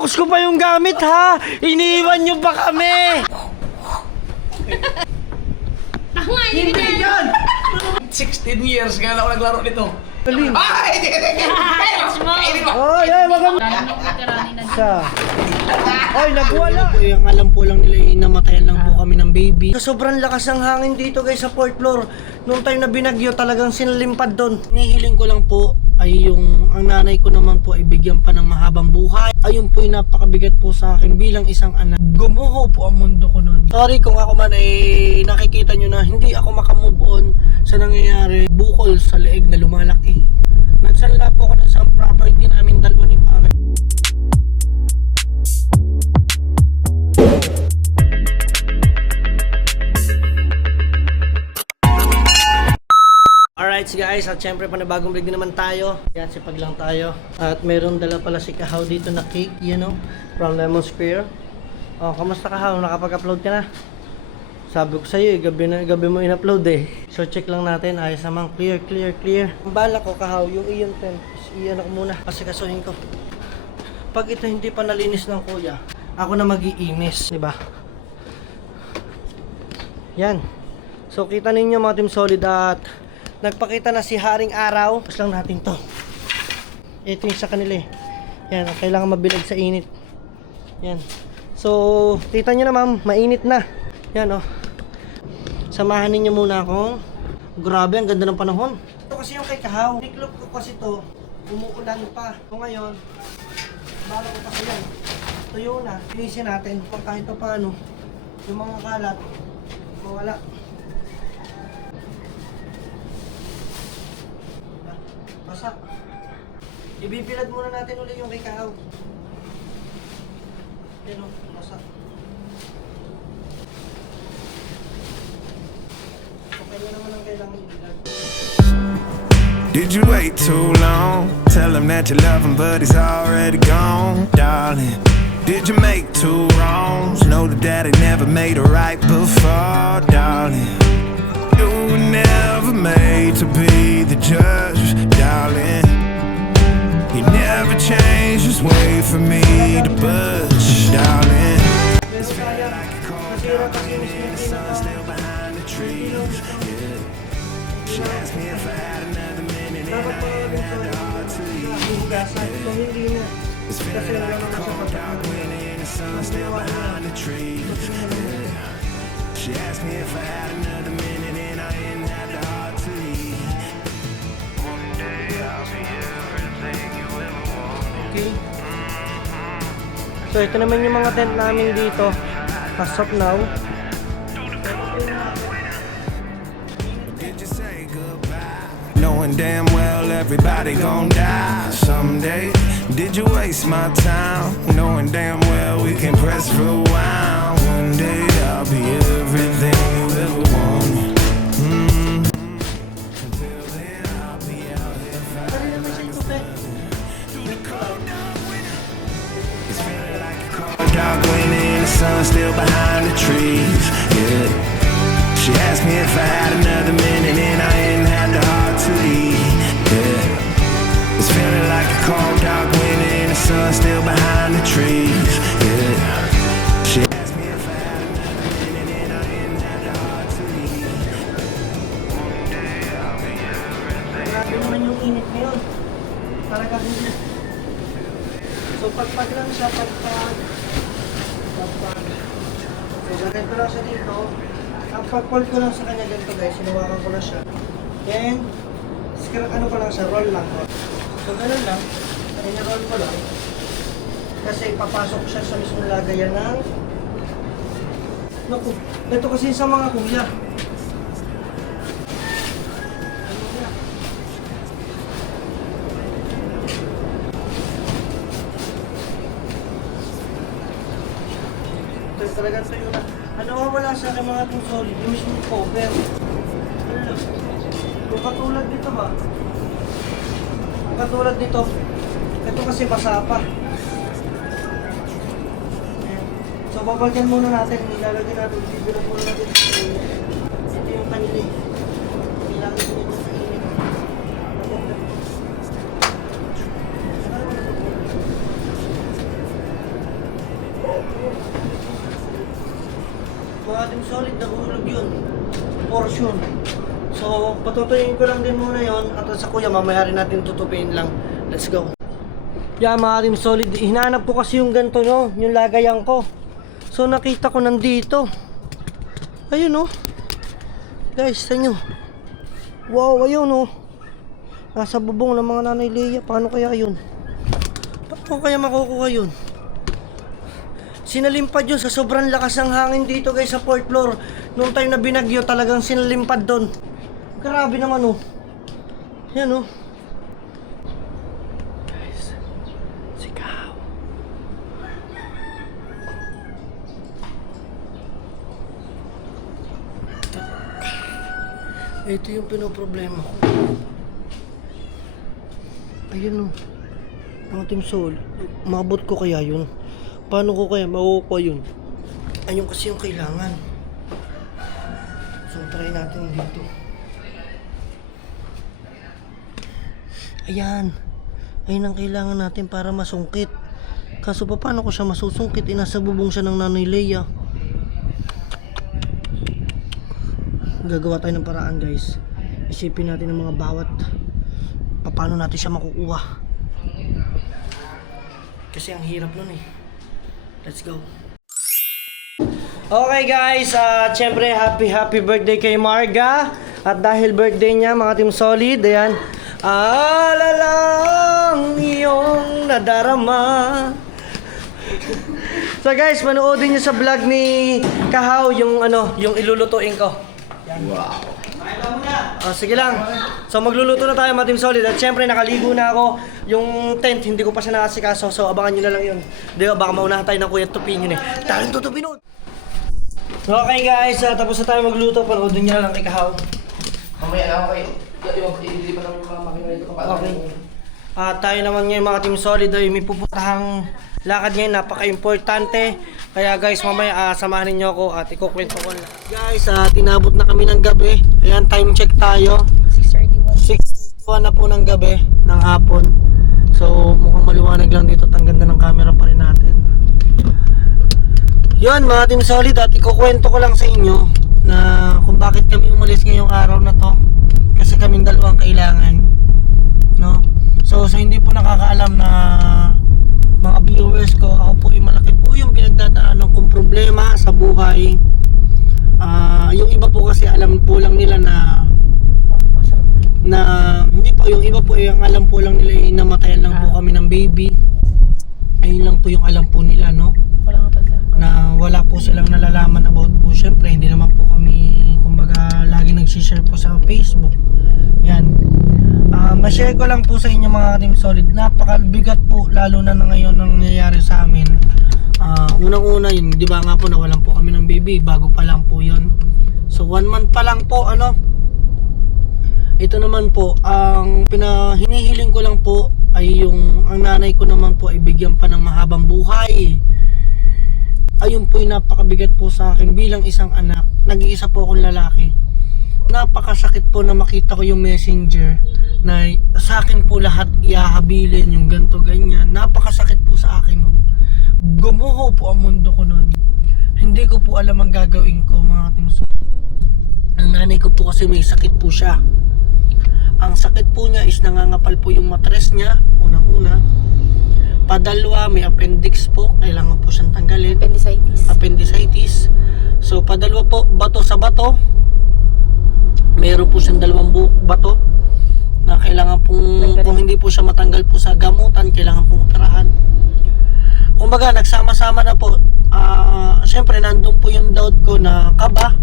Binox ko pa yung gamit ha! Iniwan nyo pa kami! Hindi yan! 16 years nga na ako naglaro nito. Galing! Ay! Kainin mo! Oh, yeah, wag kang... Sa... Ay, nagwala! Yung alam po lang nila namatayan lang po kami ng baby. Sobrang lakas ng hangin dito guys sa 4th floor. Nung time na binagyo talagang sinalimpad doon. Hinihiling ko lang po ay yung ang nanay ko naman po ay bigyan pa ng mahabang buhay. Ayun po ay napakabigat po sa akin bilang isang anak. Gumuho po ang mundo ko noon. Sorry kung ako man ay nakikita nyo na hindi ako makamove on sa nangyayari. Bukol sa leeg na lumalaki. Nagsanla po ako ng isang property namin dalawa ni Pangay. Alright guys, at syempre panibagong vlog din naman tayo. Yan, sipag lang tayo. At meron dala pala si Kahaw dito na cake, you know, from Lemon Square. Oh, kamusta Kahaw? Nakapag-upload ka na? Sabi ko sa'yo gabi mo in-upload eh. So check lang natin, ayos naman, clear. Ang bala ko Kahaw, yung iyon pen, iyan ako muna kasi kasuhin ko. Pag ito hindi pa nalinis ng kuya, ako na mag-iinis, di ba? Yan. So kita ninyo mga Team Solid at nagpakita na si Haring Araw. Tapos lang natin to. Ito yung sa kanila eh. Yan, kailangan mabilag sa init. Yan. So, kita nyo naman, mainit na. Yan oh. Samahan ninyo muna akong. Grabe, ang ganda ng panahon. Ito kasi yung kay Kahaw. Niklop ko kasi to, umuulan pa. So ngayon, bala ko kasi yan. Tuyo na. Linisin natin kung kahit pa paano. Yung mga kalat, mawala. Basa. Ibibilad muna natin ulit yung kay Kahaw. Yan o, basa. Okay na naman ang kailangan ibilad. Did you wait too long? Tell him that you love him but he's already gone, darling. Did you make two wrongs? Know that daddy never made a right before, darling. You were never made to be the judge, darling. He never changed his way for me to budge, darling. It's feeling like a cold dark wind and the sun still behind the trees. Yeah. She asked me if I had another minute and I ain't had the heart to leave. Yeah. It's feeling like a cold dark wind and the sun still behind the trees. Yeah. She asked me if I had another minute and I ain't had the heart to leave. One day I'll be everything you ever wanted. Okay. So ito naman yung mga tent namin dito. As of now. Did you say goodbye? Knowing damn well everybody gon' die someday. Did you waste my time? Knowing damn well we can press rewind. One day I'll be everything you ever wanted. Until then I'll be out here fighting like a through the cold dark winter. It's feeling like a cold dark winter and the sun still behind the trees. Yeah. She asked me if I had another minute and I ain't had the heart to leave. Yeah. It's feeling like a cold dark winter and the sun still behind the trees. Yeah. She asked me if I had another minute and I ain't had the heart to leave. One day I'll be everything. Grabe naman yung init ngayon. Talaga hindi. So pagpag lang siya, pagpag. So ganito lang siya dito. Ang pag-pull ko lang sa kanya ganito guys, sinuwakan ko na siya. Then, ano ko lang siya, roll lang. So ganun lang, roll ko lang. Kasi papasok siya sa mismong lagayan ng... Naku, ito kasi sa mga kuya. Ito talaga sa'yo na. Ano wala sa akin mga Team Solid, yung mismong cover. Ano? Kung katulad dito ba? Kung katulad dito, ito kasi basa pa. Ayan. So babagyan muna natin, ilalagay natin, bibilang muna natin. Ito yung kanili. Ilalagay nito sa init. Mga Team Solid, nahulog yun. Portion. So, patutuyin ko lang din muna yon at sa kuya, mamaya rin natin tutupiin lang. Let's go. Yeah, mga Team Solid, hinahanap ko kasi yung ganito, no? Yung lagayan ko. So, nakita ko nandito. Ayun, no? Guys, sa inyo. Wow, ayun, no? Nasa bubong ng mga Nanay Leia. Paano kaya yun? Paano kaya makukuha yun? Sinalimpad yun sa sobrang lakas ng hangin dito guys sa 4th floor. Noong time na binagyo talagang sinalimpad doon. Grabe naman oh. Yan oh. Guys, sigaw. Ito yung pinoproblema ko. Ayun oh. Mga Team Soul, mabot ko kaya yun? Paano ko kaya makukuha yun? Ayun kasi yung kailangan. So try natin dito. Ayan. Ayun ang kailangan natin para masungkit. Kaso paano ko siya masusungkit? Nasa bubong siya ng Nanay Leia. Gagawa tayo ng paraan guys. Isipin natin ang mga bawat paano natin siya makukuha. Kasi ang hirap nun eh. Let's go. Okay guys, syempre happy birthday kay Marga. At dahil birthday niya mga Team Solid, ayan. Alalang iyong nadarama. So guys, manoodin niyo sa vlog ni Kahaw yung yung ilulutuin ko. Yan. Wow. Sige lang. So magluluto na tayo mga Team Solid. At syempre nakaligo na ako. Yung tent hindi ko pa siya nakasikaso. So abangan nyo na lang yun. Di ba baka maunahan tayo ng Kuya Tupin yun eh. Tayo tutupin nun. Okay guys, tapos na tayo magluto. Panoodin nyo na lang kay Kahaw. Mamaya na ako kayo. Ililipat namin yung mga makina dito. Okay. Tayo naman ngayon mga Team Solid ay may puputahang lakad ngayon, napaka-importante. Kaya guys, mamaya samahan niyo ako at ikukwento ko lang. Guys, tinabot na kami ng gabi. Ayan, time check tayo. 6:31 na po ng gabi, ng hapon. So, mukhang maliwanag lang dito at ang ganda ng camera pa rin natin. Yun mga Team Solid, at ikukwento ko lang sa inyo na kung bakit kami umalis ngayong araw na to. Kasi kaming dalawang kailangan, no? So hindi po nakakaalam na mga viewers ko, ako po ay malaki po yung pinagdadaanan kong problema sa buhay. Yung iba po kasi alam po lang nila na hindi po, yung iba po ay ang alam po lang nila ay namatayan lang po kami ng baby. Ayun lang po yung alam po nila, no? Na wala po silang nalalaman about po. Syempre hindi naman po kami kumbaga lagi nagsishare po sa Facebook. Yan. Ma-share ko lang po sa inyo mga Team Solid. Napakabigat po lalo na ngayon ang nangyayari sa amin. Unang-una yun, di ba nga po nawalan po kami ng baby, bago pa lang po yun. So 1 month pa lang po ito naman po, ang pinahinihiling ko lang po ay yung ang nanay ko naman po ay bigyan pa ng mahabang buhay. Ayun po yung napakabigat po sa akin bilang isang anak. Nag-iisa po akong lalaki. Napakasakit po na makita ko yung messenger na sa akin po lahat iahabilin yung ganto ganyan. Napakasakit po sa akin. Gumuho po ang mundo ko noon. Hindi ko po alam ang gagawin ko mga Team Solid. Ang nanay ko po kasi may sakit po siya. Ang sakit po niya is nangangapal po yung matres niya. Unang-una. Padalwa, may appendix po. Kailangan po siyang tanggalin. Appendicitis. So padalwa po, bato sa bato. Meron po siyang 2 bato na kailangan pong, kung hindi po siya matanggal po sa gamutan, kailangan pong operahan. Kumbaga nagsama-sama na po. Siyempre nandun po yung doubt ko na kaba,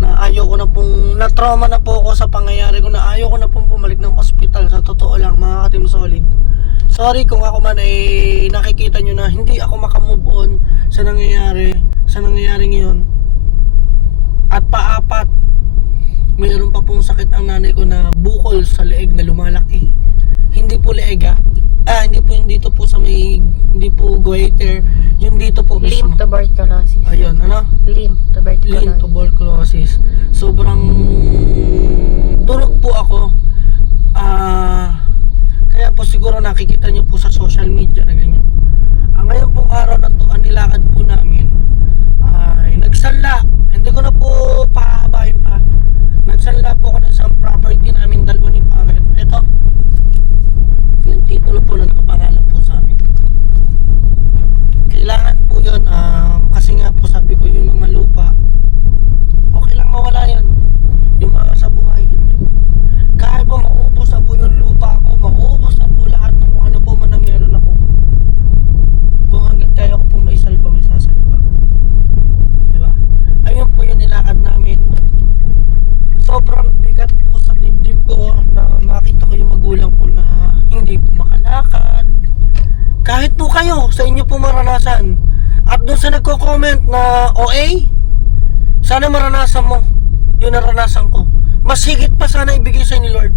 na ayoko na pong, na-trauma na po ako sa pangyayari ko, na ayoko na pong pumalik ng ospital. Sa totoo lang mga Team Solid, sorry kung ako man ay nakikita nyo na hindi ako makamove on sa nangyayari ngayon. At paapat, mayroon pa pong sakit ang nanay ko na bukol sa leeg na lumalaki. Hindi po leeg hindi po yung dito po sa may, hindi po goiter, yung dito po mismo. Limb tuberculosis. Ayun, Limb tuberculosis. Sobrang durog po ako. Kaya po siguro nakikita nyo po sa social media na ganyan. Ngayon pong araw na to, ang nilakad po nagsanla. Hindi ko na po pahabain pa. Nagsanla po ako ng isang property namin dalawa ni Pangit. Ito. Yung titulo po na nakapangalan po sa amin. Kailangan po yun, kasi nga po sabi ko yung mga lupa, okay lang mawala yan. Yung mga sa buhay, hindi. Kahit po maubos na po yung lupa ako, maubos na po lahat ng kung ano po man na meron ako. Kung hanggat kaya ko po may salba, may sasalba. Diba? Ayun po yung nilakad namin. Sobrang bigat po sa dibdib ko na makita ko yung magulang ko na hindi po makalakad. Kahit po kayo, sa inyo po maranasan. At doon sa nagko-comment na OA, sana maranasan mo yung naranasan ko. Mas higit pa sana ibigay sa ni Lord.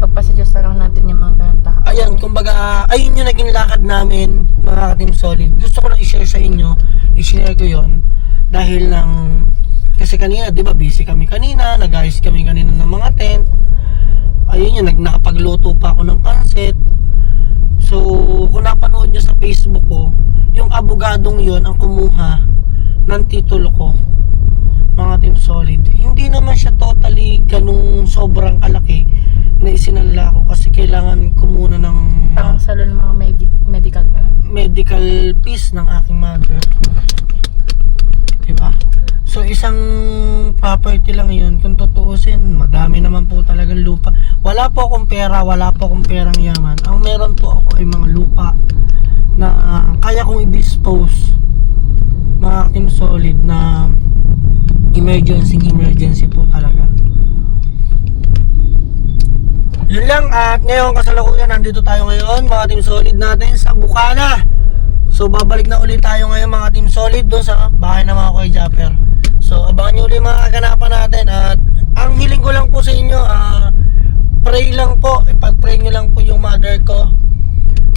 Pagpasa Diyos na lang natin yung mga ganang tao. Ayan, kumbaga, ayun yung naging lakad namin, mga Team Solid. Gusto ko lang i-share sa inyo, i-share ko yon dahil lang, kasi kanina, di ba, busy kami kanina, nag-ayos kami kanina ng mga tent. Ayun yun, nakapagluto pa ako ng pansit. So, kung napanood nyo sa Facebook ko, yung abogadong yon ang kumuha ng titulo ko, mga Team Solid. Hindi naman siya totally ganung sobrang kalaki na isinanla ko kasi kailangan ko muna ng Parang salon ng mga medical na. medical piece ng aking mother. Diba? So isang property lang yun. Kung tutuusin, madami naman po talagang lupa. Wala po akong pera, wala po akong perang yaman. Ang meron po ako ay mga lupa na kaya kong i-dispose, mga Team Solid, na emergency po talaga. Yun lang, at ngayon kasalukuyan nandito tayo ngayon, mga Team Solid natin sa Bukana. So babalik na ulit tayo ngayon, mga Team Solid, doon sa bahay ng mga Kuya Japper. So abangan nyo ulit mga kaganapan natin. At ang hiling ko lang po sa inyo, pray lang po, ipag-pray nyo lang po yung mother ko.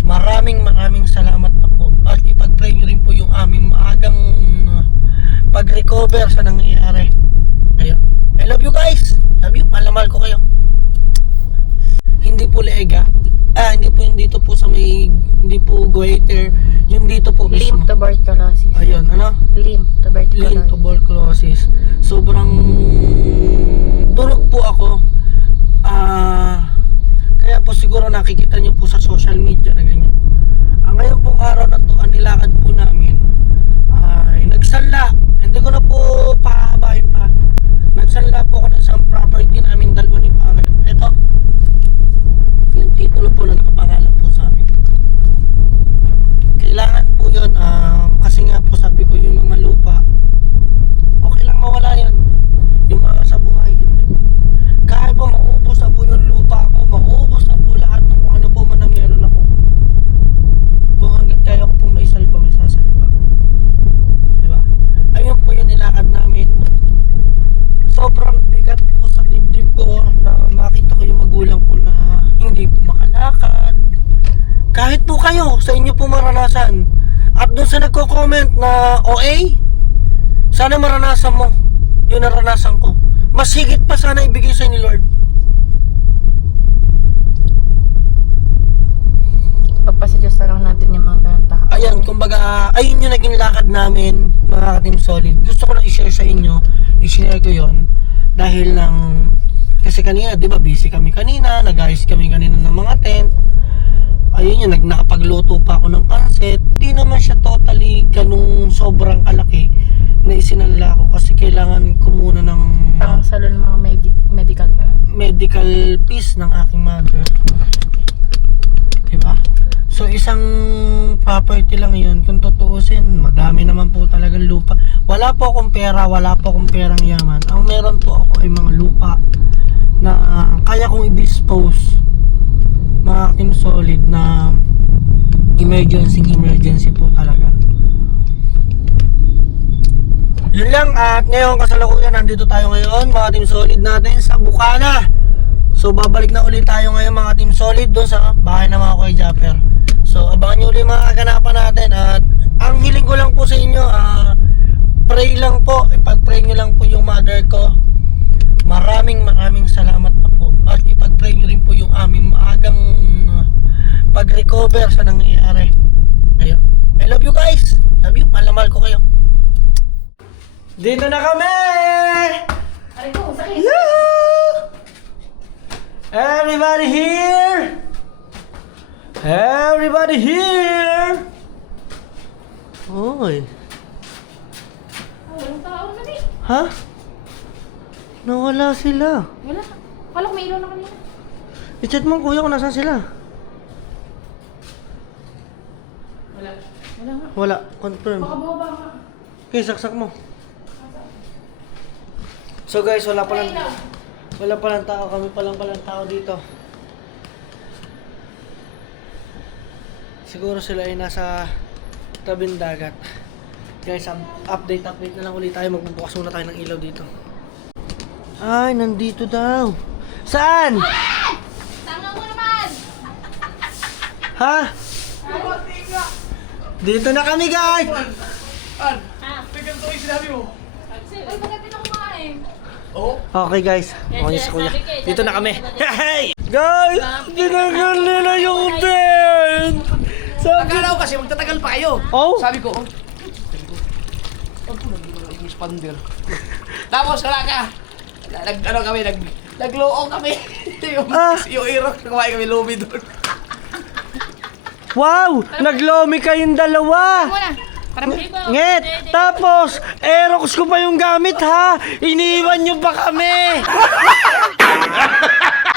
Maraming salamat na po. At ipag-pray nyo rin po yung aming maagang pag-recover sa nangyayari. Ayun. I love you guys. Love you. Mahal ko kayo. Hindi po Lega. Hindi po yung dito po sa may, hindi po goiter. Yung dito po mismo. Limb tuberculosis. Ayun, ano? Limb tuberculosis. Limb tuberculosis. Sobrang durog po ako. Kaya po siguro nakikita nyo po sa social media na ganyan. Ngayon pong araw na to, ang nilakad po namin ay nagsanla. Hindi ko na po pahabain pa. Nagsanla po ako ng isang property namin dalawa ni Pangit. Ito. Yung titulo po na nakapangalan po sa amin. Kailangan po yun, kasi nga po sabi ko yung mga lupa, okay lang mawala yan. Yung mga sa buhay, hindi. Kahit po maubos na po yung lupa ako, maubos na po lahat ng kung ano po man na meron ako. Kung hanggat kaya ko po may salba, may sasalba. Diba? Ayun po yung nilakad namin. Sobrang bigat po sa dibdib ko na makita ko yung magulang ko na hindi po makalakad. Kahit po kayo, sa inyo po maranasan. At doon sa nagko-comment na OA, sana maranasan mo yung naranasan ko. Mas higit pa sana ibigay sa ni Lord. Pagpasa Diyos na lang natin yung mga ganang tao. Ayan, kumbaga, ayun yung naging lakad namin, mga Team Solid. Gusto ko lang i-share sa inyo, i-share ko yon dahil lang, kasi kanina, di ba, busy kami kanina, nag-ayos kami kanina ng mga tent. Ayun yun, nakapagluto pa ako ng pansit. Hindi naman siya totally ganung sobrang kalaki na isinanla ko kasi kailangan ko muna ng Parang salon ng mga medical na. medical piece ng aking mother. Diba? So isang property lang yun. Kung tutuusin, madami naman po talagang lupa. Wala po akong pera, wala po akong perang yaman. Ang meron po ako ay mga lupa na kaya kong i-dispose, mga Team Solid, na emergency po talaga. Yun lang, at ngayon kasalukuyan nandito tayo ngayon, mga Team Solid natin sa Bukana. So babalik na ulit tayo ngayon, mga Team Solid, doon sa bahay ng mga Kuya Japper. So abangan nyo ulit mga kaganapan natin. At ang hiling ko lang po sa inyo, pray lang po, ipag-pray nyo lang po yung mother ko. Maraming salamat na po. At ipag-pray nyo rin po yung aming maagang pag-recover sa nangyayari. Ayun. I love you guys. Love you. Mahal na mahal ko kayo. Dito na kami! Aray ko, sakit. Yahoo! Everybody here! Everybody here! Oy. Walang tao na eh. Ha? Nawala sila. Wala. Kala ko may ilaw na kanina. I-chat mo kuya kung nasaan sila. Wala. Wala nga. Wala. Confirm. Baka bumaba ka. Okay, saksak mo. So guys, wala palang tao. Kami palang tao dito. Siguro sila ay nasa tabing dagat. Guys, update na lang ulit tayo. Magbubukas muna tayo ng ilaw dito. Ay, nandito daw. Saan? Tama mo naman! Ha? Dito na kami guys! Ay, bakit ito kumain? Okay guys, okay si kuya. Dito na kami. Hey! Guys! Tinanggal nila yung tent! Akala ko kasi magtatagal pa kayo. Oh? Sabi ko, expander. Tapos wala ka. Nagloong kami. yung irok, kumain kami lobby doon. Wow! Naglomi kayong dalawa! Muna, para Nget! Tapos, Aerox ko pa yung gamit ha! Iniwan nyo pa kami!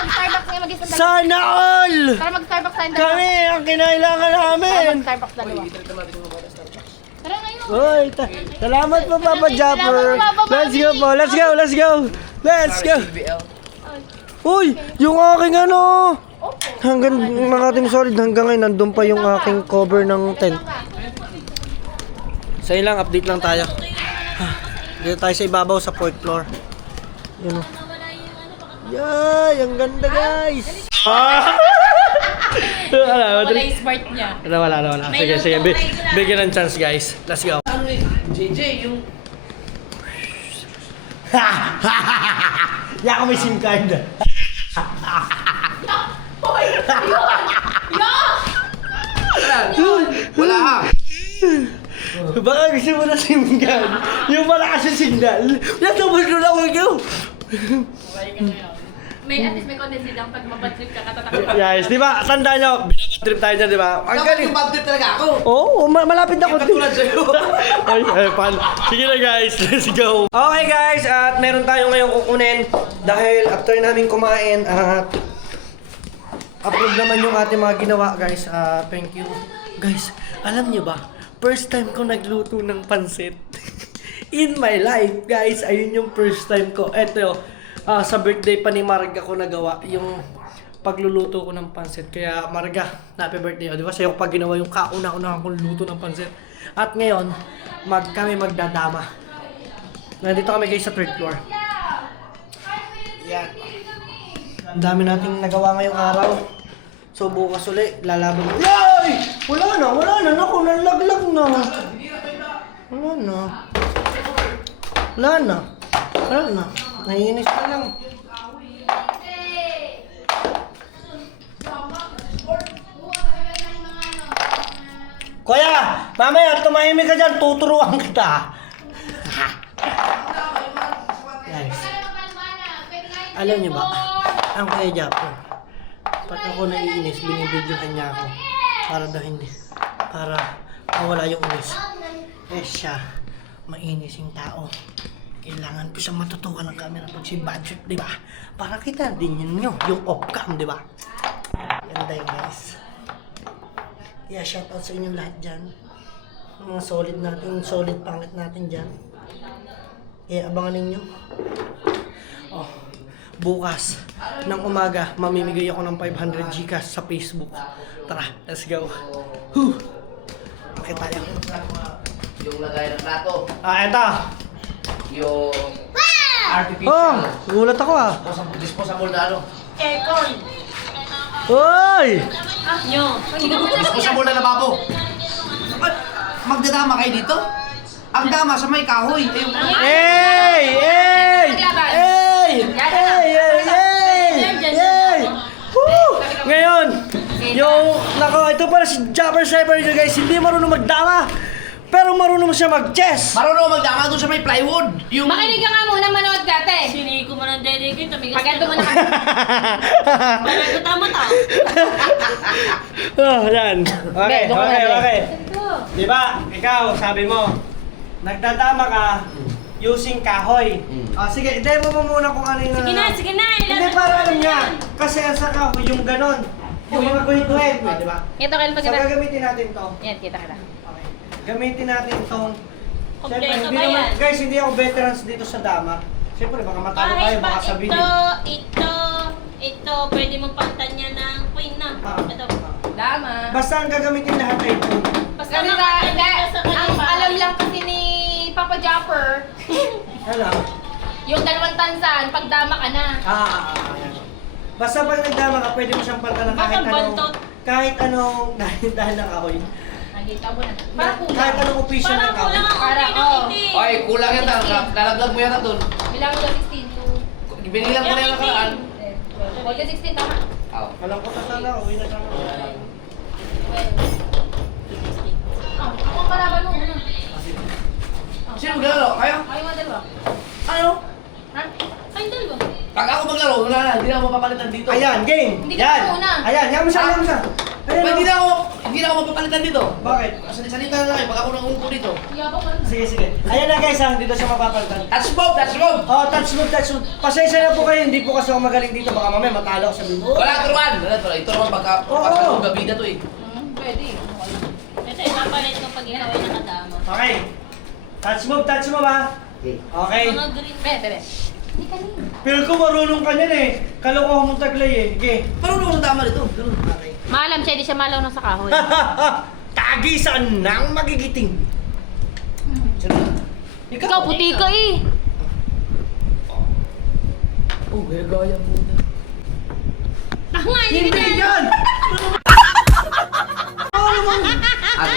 Starbucks ngayon mag-isang dalawa. Sana all! Para mag-Starbucks tayong dalawa. Kami ang kinailangan Para namin! mag-Starbucks dalawa. Tara ngayon. Uy, salamat po Papa Japper! Let's go po! Let's go! Let's go! Let's go! Uy! Yung aking ano! Hanggang mga Team Solid, hanggang ngayon nandun pa yung aking cover ng tent. Sa ilang update lang tayo. Dito tayo sa ibabaw sa 4th floor. Yun o. Yay! Ang ganda guys! Wala yung smart niya. Wala. Sige. Bigyan ng chance guys. Let's go. JJ, yung... Yak ko may SIM card. Wala ha. Baka gusto mo na SIM card. Yung malakas yung signal. Natubos ko na ako. May at least may condense lang pag mabadtrip ka katatakot. Guys, di ba? Tandaan nyo, binabadtrip tayo dyan, di ba? Ang galing. bad trip talaga ako. Oo, malapit na ko. Katulad sa'yo. Ay, pan. Sige na guys, let's go. Okay guys, at meron tayo ngayong kukunin dahil after namin kumain at upload naman yung ating mga ginawa guys. Thank you. Guys, alam nyo ba? First time ko nagluto ng pansit. In my life, guys, ayun yung first time ko. Eto, sa birthday pa ni Marga ko nagawa yung pagluluto ko ng pansit. Kaya Marga, happy birthday. Di ba sa'yo pag ginawa yung kauna-una akong luto ng pansit. At ngayon, kami magdadama. Nandito kami guys sa 3rd floor. Yan. Ang dami nating nagawa ngayong araw. So bukas uli, lalaban. Yay! Wala na. Naku, nalaglag na. Wala na. Naiinis na lang. Kuya, mamaya tumahimik ka dyan, tuturuan kita. Guys, alam niyo ba, ang Kuya Japper, pag ako naiinis, binibidyohan niya ako para mawala yung inis. Eh siya, mainis yung tao. Kailangan ko siyang matutukan ng camera pag si bad trip, di ba? Para kita din yun yung off-cam, di ba? Ganda yun, guys. Kaya shoutout sa inyong lahat dyan. Mga solid pangit natin dyan. Kaya abangan ninyo. Oh, bukas ng umaga, mamimigay ako ng 500 Gcash sa Facebook. Tara, let's go. Bakit tayo? Yung lagay ng plato. Eto. Yung artificial. Oh, gulat ako Disposable na ano. Aircon. Hoy! Disposable na lababo. Magdadama kayo dito? Ang dama sa may kahoy. Hey! Woo! Ngayon, Nako, ito pala si Jumper Sniper nyo guys. Hindi marunong magdama. Pero marunong siya mag-chess. Marunong magdama doon sa may plywood. Yung... Makinig ka nga muna, manood ka, te. Sinili ko man ang dede ko, tumigas Pagkanto mo na ka. Wala ko tama tao. Oh, yan. Okay, doon ka okay, na, okay. Di ba, ikaw, sabi mo, nagdadama ka using kahoy. Sige, demo mo muna kung ano yung... Sige na. Hindi, para alam niya. Kasi ang sa kahoy, yung ganon. Yung mga guhit-guhit, di ba? Ito kayo So, pagkita. gagamitin natin to. Yan, kita ka na. Okay. Gamitin natin itong... Kompleto hindi ba naman, yan? guys, hindi ako veterans dito sa dama. Siyempre, baka matalo tayo, Kahit baka pa sabihin. ito, pwede mong palitan niya ng queen na. Ito. Dama. Basta ang gagamitin lahat ay ito. Basta Kasi makakita sa ang kanyang alam lang kasi ni Papa Jumper, Ano? yung dalawang tansan, pag dama ka na. Yan. Basta pag nagdama ka, pwede mo siyang palta ng kahit Baka anong... bantot. Kahit anong... Dahil ng kahoy. Nakita mo na. Para Kahit kulang. anong opisyon ng Parang kahoy. kulang ang Para, okay ng oh. itim. Ay, kulang yan. Lalaglag mo yan doon. Bilang ko 16 to... Binilang ko na yung nakaraan. Huwag ka 16, tama. Alam ko na sana, uwi na sana. Ako ang kalaban mo. Ano? Sino maglalaro? Kayo? Kayo mga dalawa. Ano? Ha? Ay, dalawa. Pag ako maglaro, wala na. Hindi na ako mapapalitan dito. Ayan, game! Hindi ka Yan! muna. Ayan, yan mo siya, yan mo siya. Ayan, Pwede oh. hindi na ako mapapalitan dito. Bakit? Salita na lang eh, pag ako nangungko dito. Yabang ka. Sige, sige. Ayan na guys, ha, dito siya mapapalitan. Touch move, touch move! Oh, touch move, touch move. Pasensya na po kayo, hindi po kasi ako magaling dito. Baka mamaya matalo ako sa bibo. Wala, turuan! Ito naman pagka Oo. gabida to eh. Pwede. Ito, ipapalit ko pag ikaw ay nakadama. Okay. Touch move ha. Okay. Mga green. Bebe. Hindi ka rin. Pero ko marunong ka niyan eh. Kalokohan mong taglay eh. Okay. Parang ako sa tama dito. Ganun. Okay. Maalam siya, di siya malaw na sa kahoy. Tagisan ng magigiting. Ikaw, puti ka eh. Oh, gaya mo na. Tanga, Hindi yan!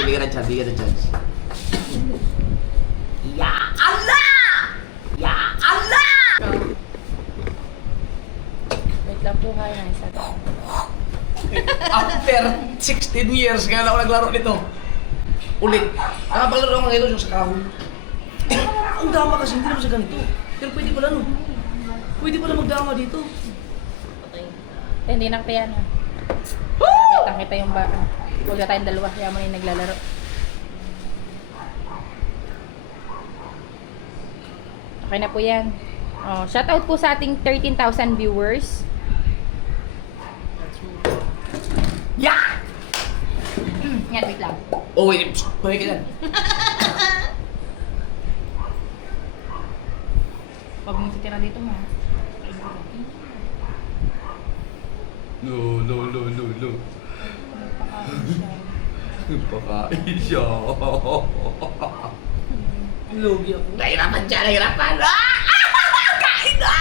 Bigyan ng chance, bigyan ng chance. Wait lang po kayo na isa. After 16 years, ngayon ako naglaro nito. Ulit. Nakapaglaro ako ngayon yung sa kahon. Ang dama kasi, hindi naman siya ganito. Pero pwede pala no. Pwede pala magdama dito. Hindi na kaya na. Kita yung baka. Huwag na tayong dalawa, kaya mo na yung naglalaro. Okay na po yan. Oh, shout out po sa ating 13,000 viewers. Yeah! Yan, wait lang. Oh, wait. Pwede ka dyan. Huwag mong titira dito mo. No. Pakain siya. Lugi ako. Nahirapan siya, nahirapan. Kain na!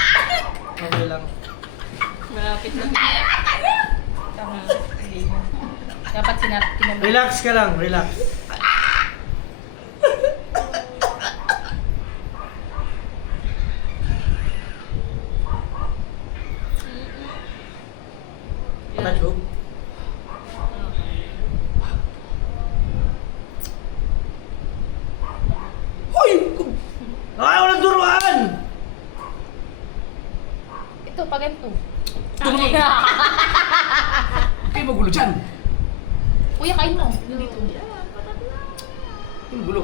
Okay lang. Malapit na. Tama. Hindi mo. Dapat tinanong. Relax ka lang, relax. Touch move. Hoy! Ay, walang duruan! Ito, pag ganito. Kayo magulo dyan. Kuya, kain mo. Dito. Yung gulo.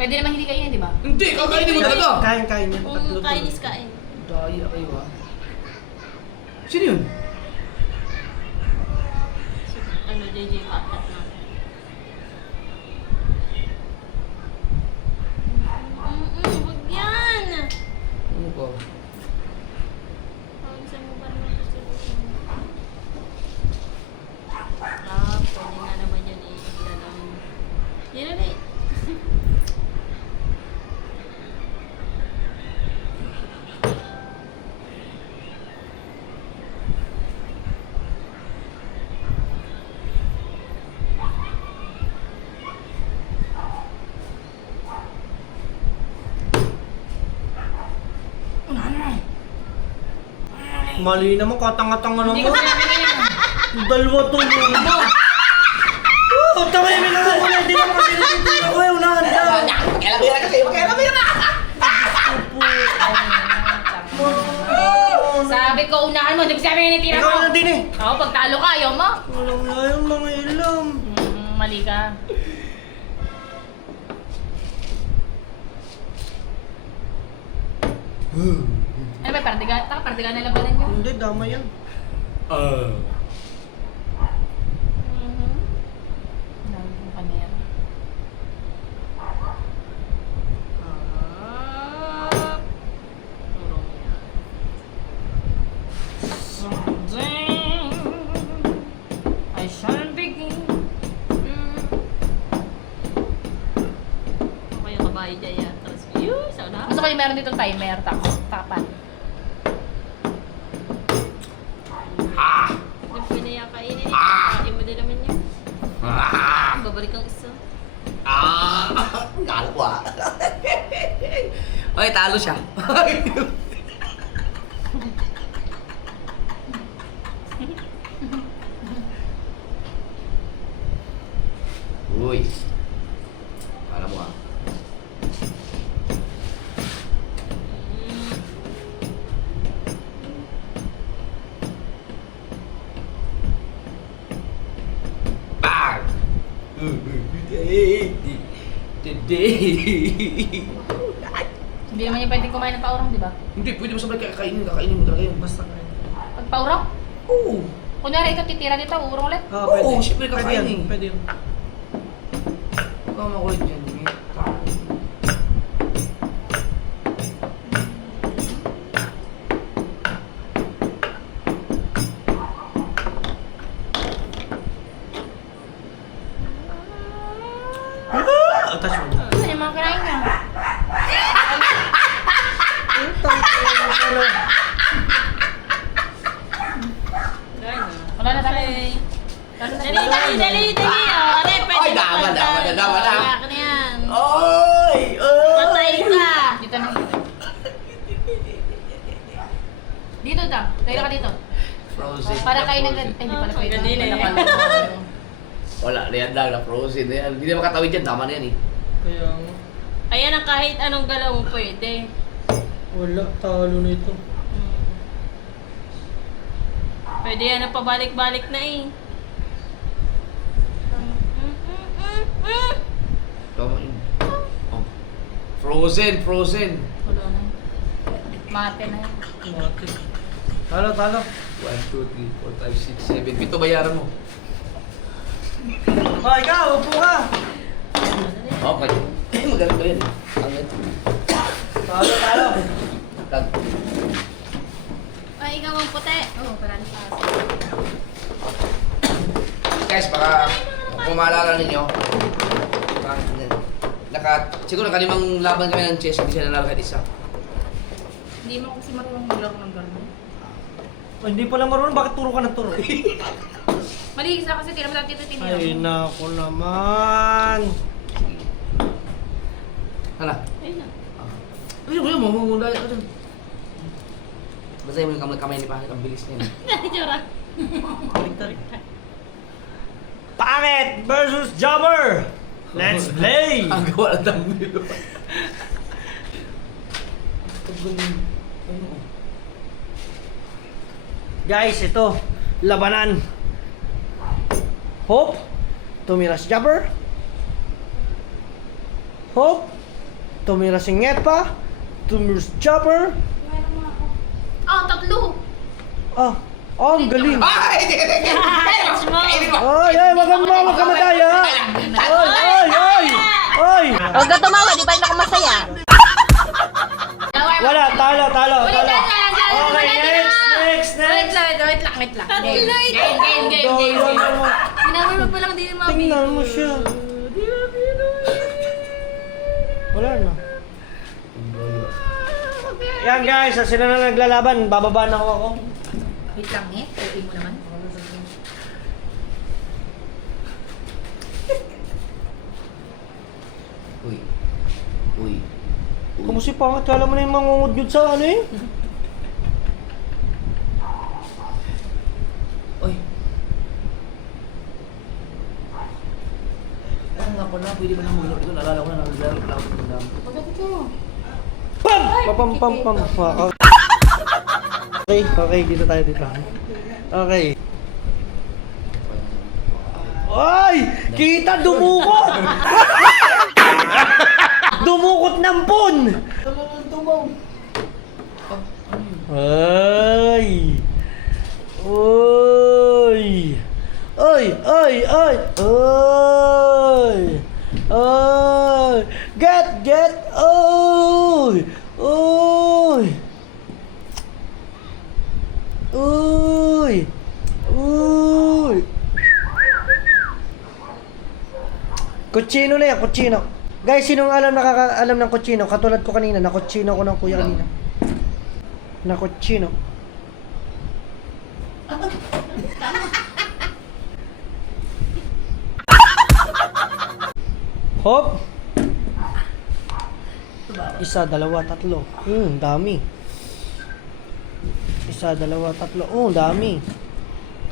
Pwede naman hindi kainin, di ba? Hindi, kakainin mo talaga. Kain yan. Kung kain is kain. Daya kayo ah. Sino yun? Ano, JJ Patat na. Huwag yan! Ano ko? Pawisan mo ba naman ito sa loob? Pwede nga naman yan eh. Yan na eh. Mali naman, katanga-tanga Hindi ko naman. sinabi ngayon. Dalawa tulong mo. Oh, tamayimin na ako na. Hindi naman kasi natitira ko yung nahanda. Magkailamira kasi, magkailamira! Sabi ko, unahan mo. Hindi ko sabi nga nitira ko. Ikaw na din eh. Oo, pag talo ka, ayaw mo. Walang na yung mga ilam. Mali ka. Ano ba, partiga na labanan nyo? Hindi, dama yan. Dami kong kamera. Turong yan. Something I shall begin. Okay, kabayo dyan yan. Tapos, yun, sana. Gusto ko yung meron dito timer, tapan. Hindi pwede yan kainin. Kain mo din naman yun. Babalik ang isa. Kala ko ah. Ay, talo siya. Uy. Kala mo ah. Bang! Today. Hindi naman yung pwedeng kumain ng paurang, di ba? Hindi, pwede mo sabay kakainin mo talaga yun. Basta kayo. Pag paurang, Oo. kunwari ikaw titira dito, urong ulit. Oo, siyempre Pwede kakain yan, eh. pwede yan. Huwag kang makulit dyan. eh. Touch mo. Ano yung mga kinain niya? Wala na tayo. Dali. Oh, are, pwede Ay, mo dama pagka- na. Wala ka na yan. Oy! Patay ka. Dito na. Dito daw. Tayo ka dito. Frozen. Para kain agad. Ay, hindi pala pwede. Ganun eh. Wala na yan lang, na-frozen na yan. Hindi na makatawid yan, tama na yan eh. Kaya nga. Ayan ang kahit anong galaw mo pwede. Wala, talo na ito. Pwede yan ang pabalik-balik na eh. Tama yun. Oh. Frozen. Wala na. Mate na yan. Mati. Talo. 1, 2, 3, 4, 5, 6, 7. Pito bayaran mo. Oh, ikaw, upo ka. Okay. Magaling ba yan? Angit. Talo. Tag. Ay, ikaw ang puti. Oo, parang sa Guys, baka kung maalala ninyo, siguro nakalimang laban kami ng chess, hindi siya nanalo kahit isa. Hindi mo kasi marunong maglaro ng gano'n. Oh, hindi pala marunong, bakit turo ka ng turo? Mali, isa kasi tira mo dati ito tinira Ay, mo. naku naman. Hala. Ayun na. Ayun, mamumulay ka dun. Basahin mo yung kamay ni Pangit, ang bilis niya. Tsura. Pangit versus Jobber! Let's play! Ang gawa ng thumbnail. Guys, ito, labanan. Hope, tumira si Jobber. Hope, tumira si Ngepa. Tumira si Jobber. Oh, tatlo! Ah, ang galing. Ay! Catch mo. Ay, wag ka madaya. Ay! Huwag ka tumawa, di ba yung nakamasaya? Wala, talo. Ulit na lang! Okay, next. Wait lang. Game. Hinamar mo pa lang din yung mga Tingnan mo siya. Wala na. Yan guys, sila na naglalaban. Bababa na ako. Wait lang eh. Tuloy mo naman. Uy. Kumusta si Pangit? Kala mo na yung mangungudyod sa ano eh? pala, pwede ba nang maglaro ito? Naalala ko na naglaro ako ng dami. Pagdating ko. Pam! Pam pam pam. Okay, okay, dito tayo dito. Okay. Ay! Kita dumukot! Dumukot ng pon! Ay! Oy! Ay! Ay! Ay! Ay! Ay! Get! Oy! Oy! Uy! Uy! Kutsino na yan, kutsino. Guys, sinong nakakaalam ng kutsino? Katulad ko kanina, nakutsino ko ng kuya kanina. Nakutsino. Hop! Isa, dalawa, tatlo. Dami. Isa, dalawa, tatlo. Dami.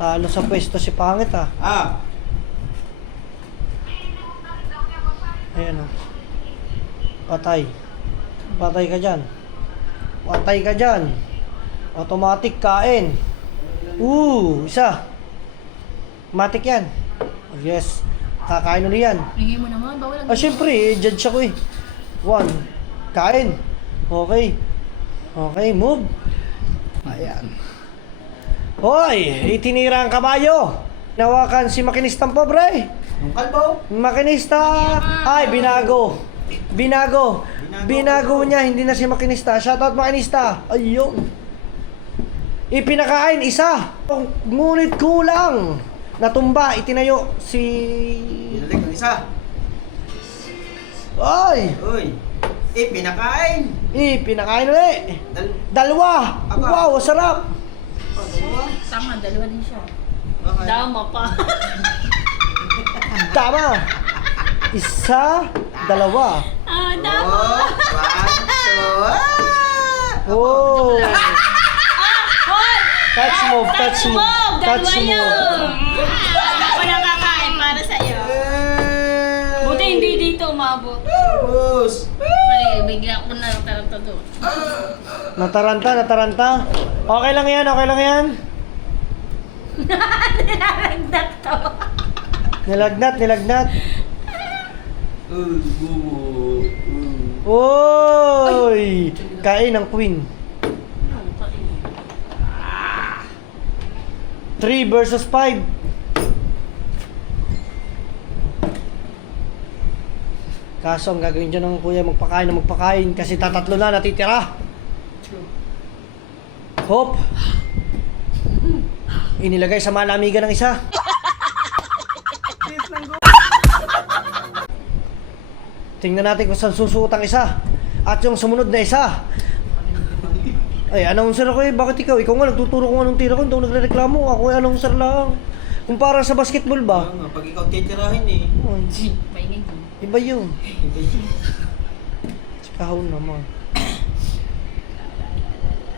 Talo sa pwesto si Pangit ah. Ayan oh. Patay. Patay ka dyan. Patay ka dyan. Automatic kain. Isa. Matik yan. Yes. Kakain ulit yan. Ringin mo naman, bawal ang... Syempre, judge ako eh. 1. Kain. Okay. Okay, move. Ayan. Hoy! Itinira ang kabayo. Nawakan si makinistang pobre. Yung kalbo. Makinista. Ay, binago. Binago niya, hindi na si makinista. Shoutout makinista. Ayun. Ipinakain isa. Ngunit kulang. Natumba, itinayo si... Binalig ng isa. Ay! Uy. Pinakain. Pinakain ulit. Dalawa. Aba. Wow, sarap. Tama, dalawa din siya. Dama pa. Tama. Isa, dalawa. Dama. Oh. Touch move. Touch move. Ako na kakain para sa'yo. Buti hindi dito umabot. Mali, bigla ko na nataranta doon. Nataranta. Okay lang yan. Nilalagdag to. Nilagnat. Oy! Kain ng queen. 3 versus 5. Kaso ang gagawin dyan ng kuya magpakain kasi tatatlo na natitira. Hop! Inilagay sa malamigan ng isa. Tingnan natin kung saan susuot ang isa. At yung sumunod na isa. Ay, announcer ako eh. Bakit ikaw? Ikaw nga nagtuturo kung anong tira ko. Hindi ako nagre-reklamo. Ako ay announcer lang. Kung para sa basketball ba? Pag ikaw titirahin eh. Paingin ko. Iba yun. Kahon naman.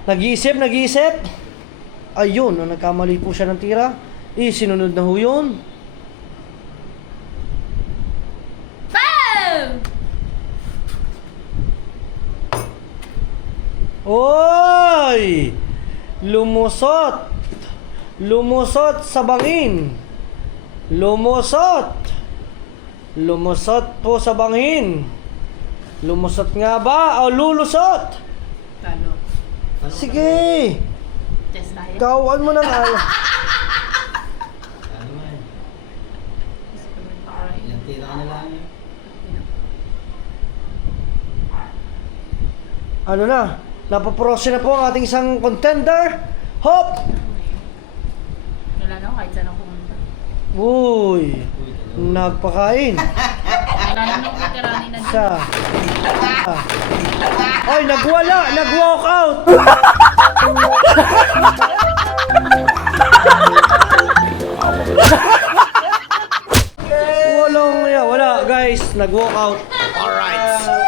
Nag-iisip. Ayun, nagkamali po siya ng tira. Sinunod na ho yun. Bam! Oy! Lumusot sa bangin. Lumusot po sa bangin. Lumusot nga ba o lulusot? Talo. Sige. Test tayo. Kawan mo na nga. Ilang tira ka na lang eh. Ano na? Napaprose na po ang ating isang contender. Hop! Wala na ako kahit saan ako pumunta. Uy! Nagpakain. Kailangan yung veterani na dito. Ay, nagwala! Nag-walk out! Wala guys, nag-walk out. Alright.